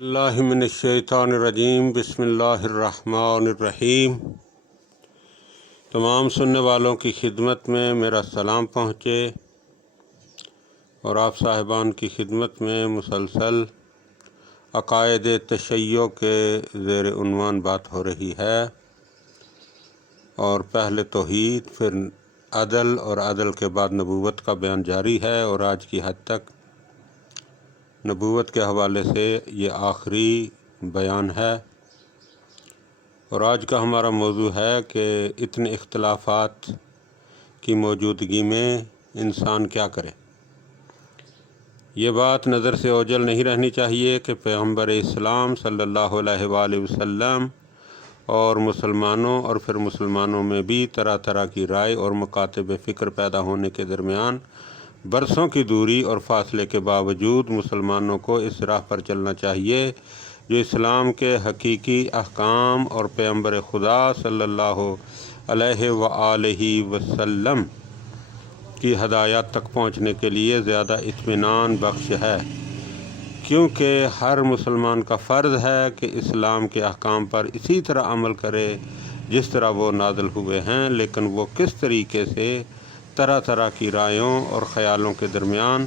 اللہ من الشیطان الرجیم بسم اللہ الرحمن الرحیم۔ تمام سننے والوں کی خدمت میں میرا سلام پہنچے اور آپ صاحبان کی خدمت میں مسلسل عقائد تشیع کے زیر عنوان بات ہو رہی ہے، اور پہلے توحید، پھر عدل، اور عدل کے بعد نبوت کا بیان جاری ہے، اور آج کی حد تک نبوت کے حوالے سے یہ آخری بیان ہے۔ اور آج کا ہمارا موضوع ہے کہ اتنے اختلافات کی موجودگی میں انسان کیا کرے۔ یہ بات نظر سے اوجھل نہیں رہنی چاہیے کہ پیغمبر اسلام صلی اللہ علیہ وآلہ وسلم اور مسلمانوں، اور پھر مسلمانوں میں بھی طرح طرح کی رائے اور مکاتب فکر پیدا ہونے کے درمیان برسوں کی دوری اور فاصلے کے باوجود مسلمانوں کو اس راہ پر چلنا چاہیے جو اسلام کے حقیقی احکام اور پیغمبر خدا صلی اللہ علیہ وآلہ وسلم کی ہدایات تک پہنچنے کے لیے زیادہ اطمینان بخش ہے، کیونکہ ہر مسلمان کا فرض ہے کہ اسلام کے احکام پر اسی طرح عمل کرے جس طرح وہ نازل ہوئے ہیں، لیکن وہ کس طریقے سے طرح طرح کی رائیوں اور خیالوں کے درمیان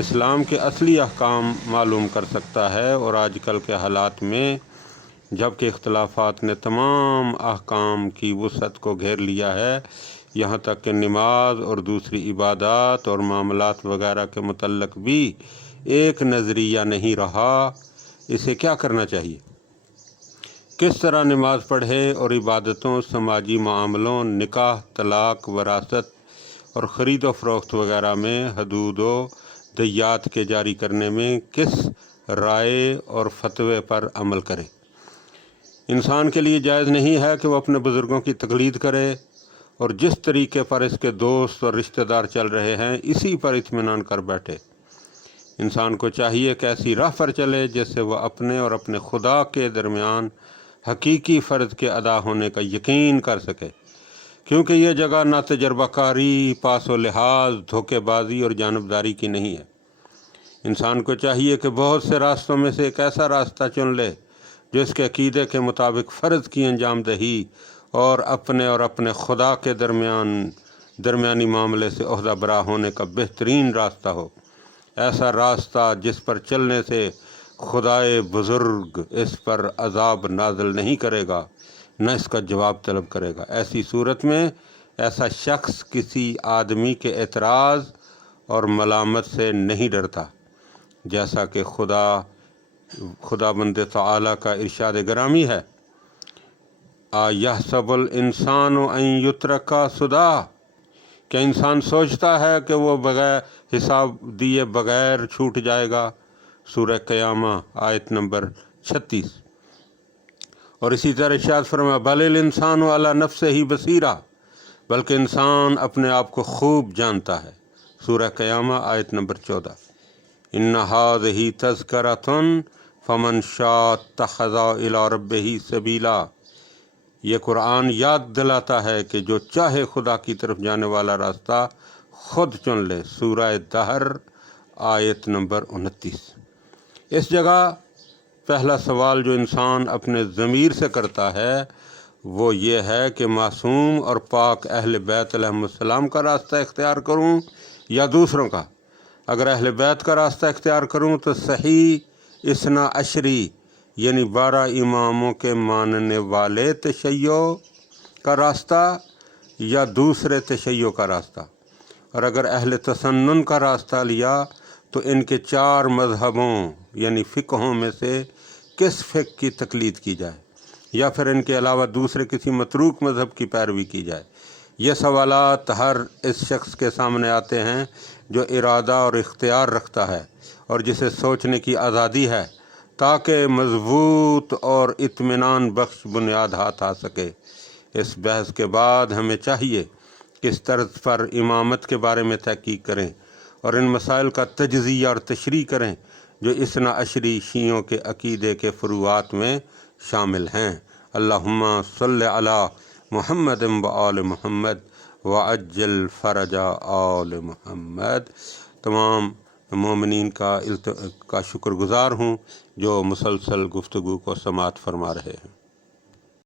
اسلام کے اصلی احکام معلوم کر سکتا ہے۔ اور آج کل کے حالات میں جب کہ اختلافات نے تمام احکام کی وسعت کو گھیر لیا ہے، یہاں تک کہ نماز اور دوسری عبادات اور معاملات وغیرہ کے متعلق بھی ایک نظریہ نہیں رہا، اسے کیا کرنا چاہیے؟ کس طرح نماز پڑھے اور عبادتوں، سماجی معاملوں، نکاح، طلاق، وراثت اور خرید و فروخت وغیرہ میں حدود و دیات کے جاری کرنے میں کس رائے اور فتوے پر عمل کرے۔ انسان کے لیے جائز نہیں ہے کہ وہ اپنے بزرگوں کی تقلید کرے اور جس طریقے پر اس کے دوست اور رشتہ دار چل رہے ہیں اسی پر اطمینان کر بیٹھے۔ انسان کو چاہیے کہ ایسی راہ پر چلے جس سے وہ اپنے اور اپنے خدا کے درمیان حقیقی فرض کے ادا ہونے کا یقین کر سکے، کیونکہ یہ جگہ نہ تجربہ کاری، پاس و لحاظ، دھوکے بازی اور جانبداری کی نہیں ہے۔ انسان کو چاہیے کہ بہت سے راستوں میں سے ایک ایسا راستہ چن لے جو اس کے عقیدے کے مطابق فرض کی انجام دہی اور اپنے خدا کے درمیانی معاملے سے عہدہ برا ہونے کا بہترین راستہ ہو۔ ایسا راستہ جس پر چلنے سے خدائے بزرگ اس پر عذاب نازل نہیں کرے گا، نہ اس کا جواب طلب کرے گا۔ ایسی صورت میں ایسا شخص کسی آدمی کے اعتراض اور ملامت سے نہیں ڈرتا، جیسا کہ خدا بند تعالیٰ کا ارشاد گرامی ہے، اَیَحْسَبُ الْإِنسَانُ أَن يُتْرَكَ سُدًى، کیا انسان سوچتا ہے کہ وہ بغیر حساب دیے بغیر چھوٹ جائے گا؟ سورہ قیامہ آیت نمبر 36۔ اور اسی طرح ارشاد فرمایا، بَلِ الْإِنسَانُ عَلَى نَفْسِهِ بَصِيرًا، بلکہ انسان اپنے آپ کو خوب جانتا ہے۔ سورہ قیامہ آیت نمبر 14۔ إِنَّ هَٰذِهِ تَذْكِرَةٌ فَمَنْ شَاءَ اتَّخَذَ إِلَىٰ رَبِّهِ سَبِيلًا، یہ قرآن یاد دلاتا ہے کہ جو چاہے خدا کی طرف جانے والا راستہ خود چن لے۔ سورہ دہر آیت نمبر 29۔ اس جگہ پہلا سوال جو انسان اپنے ضمیر سے کرتا ہے وہ یہ ہے کہ معصوم اور پاک اہل بیت علیہم السلام کا راستہ اختیار کروں یا دوسروں کا؟ اگر اہل بیت کا راستہ اختیار کروں تو صحیح اثنا عشری یعنی 12 اماموں کے ماننے والے تشیع کا راستہ یا دوسرے تشیع کا راستہ؟ اور اگر اہل تسنن کا راستہ لیا تو ان کے 4 مذہبوں یعنی فقہوں میں سے کس فقہ کی تقلید کی جائے، یا پھر ان کے علاوہ دوسرے کسی متروک مذہب کی پیروی کی جائے؟ یہ سوالات ہر اس شخص کے سامنے آتے ہیں جو ارادہ اور اختیار رکھتا ہے اور جسے سوچنے کی آزادی ہے، تاکہ مضبوط اور اطمینان بخش بنیاد ہاتھ آ سکے۔ اس بحث کے بعد ہمیں چاہیے کہ اس طرز پر امامت کے بارے میں تحقیق کریں اور ان مسائل کا تجزیہ اور تشریح کریں جو اثنا عشری شیعوں کے عقیدے کے فروعات میں شامل ہیں۔ اللہم صلی علی محمد و آل محمد وعجل فرج آل محمد۔ تمام مومنین کا شکر گزار ہوں جو مسلسل گفتگو کو سماعت فرما رہے ہیں۔